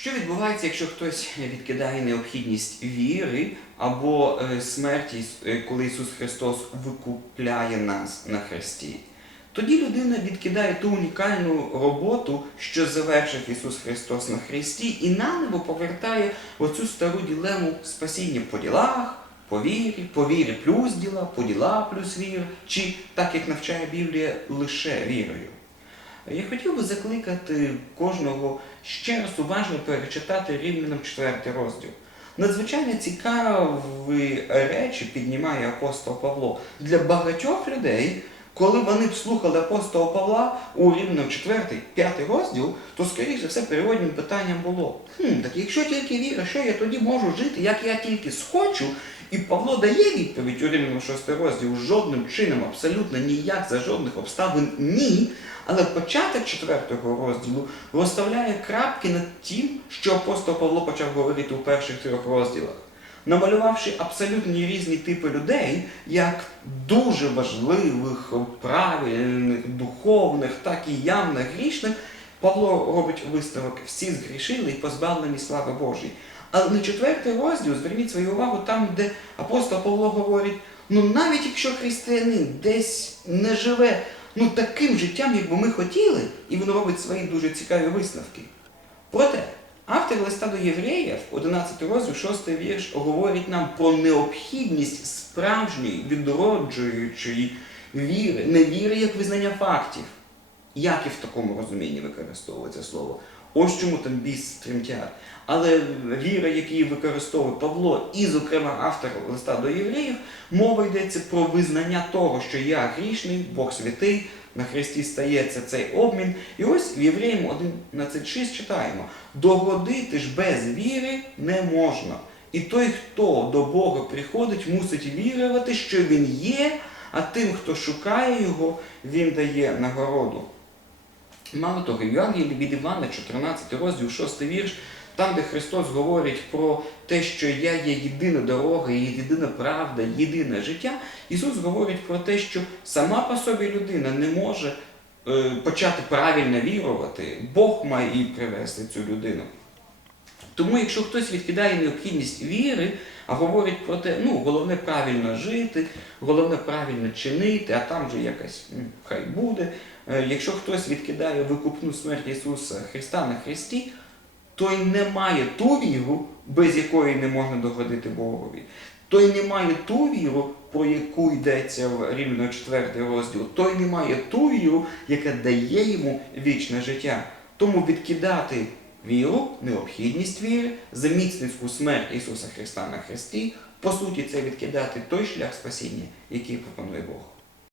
Що відбувається, якщо хтось відкидає необхідність віри або е, смерті, е, коли Ісус Христос викупляє нас на хресті? Тоді людина відкидає ту унікальну роботу, що завершив Ісус Христос на хресті, і наново повертає оцю стару ділему спасіння по ділах, по вірі, по вірі плюс діла, по діла плюс віра, чи так як навчає Біблія, лише вірою. Я хотів би закликати кожного ще раз уважно перечитати Рівнянам 4 розділ. Надзвичайно цікаві речі піднімає апостол Павло для багатьох людей. Коли вони б слухали апостола Павла у Рівнянам 4, 5 розділ, то скоріше за все переводним питанням було: хм, так якщо тільки віра, що я тоді можу жити, як я тільки схочу? І Павло дає відповідь у Рівнянам 6 розділ жодним чином, абсолютно ніяк за жодних обставин ні. Але початок 4 розділу розставляє крапки над тим, що апостол Павло почав говорити у перших трьох розділах, намалювавши абсолютно різні типи людей, як дуже важливих, правильних, духовних, так і явно грішних, Павло робить висновок, всі згрішили і позбавлені слави Божої. Але на четвертий розділ зверніть свою увагу там, де апостол Павло говорить: ну навіть якщо християнин десь не живе ну, таким життям, як би ми хотіли, і він робить свої дуже цікаві висновки. Проте, автор листа до євреїв, 11 розділ, 6 вірш, говорить нам про необхідність справжньої відроджуючої віри, не віри як визнання фактів. Як і в такому розумінні використовується слово? Ось чому там біс тремтять. Але віра, яку використовує Павло, і, зокрема, автор листа до євреїв, мова йдеться про визнання того, що я грішний, Бог святий, на Христі стається цей обмін. І ось в Євреям 11.6 читаємо: догодити ж без віри не можна. І той, хто до Бога приходить, мусить вірувати, що Він є, а тим, хто шукає його, він дає нагороду. Мало того, Євангелії від Івана, 14 розділ, 6 вірш, там, де Христос говорить про те, що я є єдина дорога, єдина правда, єдине життя, Ісус говорить про те, що сама по собі людина не може е, почати правильно вірувати, Бог має їй привести цю людину. Тому, якщо хтось відкидає необхідність віри, а говорить про те, ну, головне правильно жити, головне правильно чинити, а там же якось м, хай буде. Е, Якщо хтось відкидає викупну смерть Ісуса Христа на Христі, той не має ту віру, без якої не можна догодити Богові. Той не має ту віру, про яку йдеться в рівно 4 розділ. Той не має ту віру, яка дає йому вічне життя. Тому відкидати віру, необхідність віри, заміцницьку смерть Ісуса Христа на Христі, по суті, це відкидати той шлях спасіння, який пропонує Бог.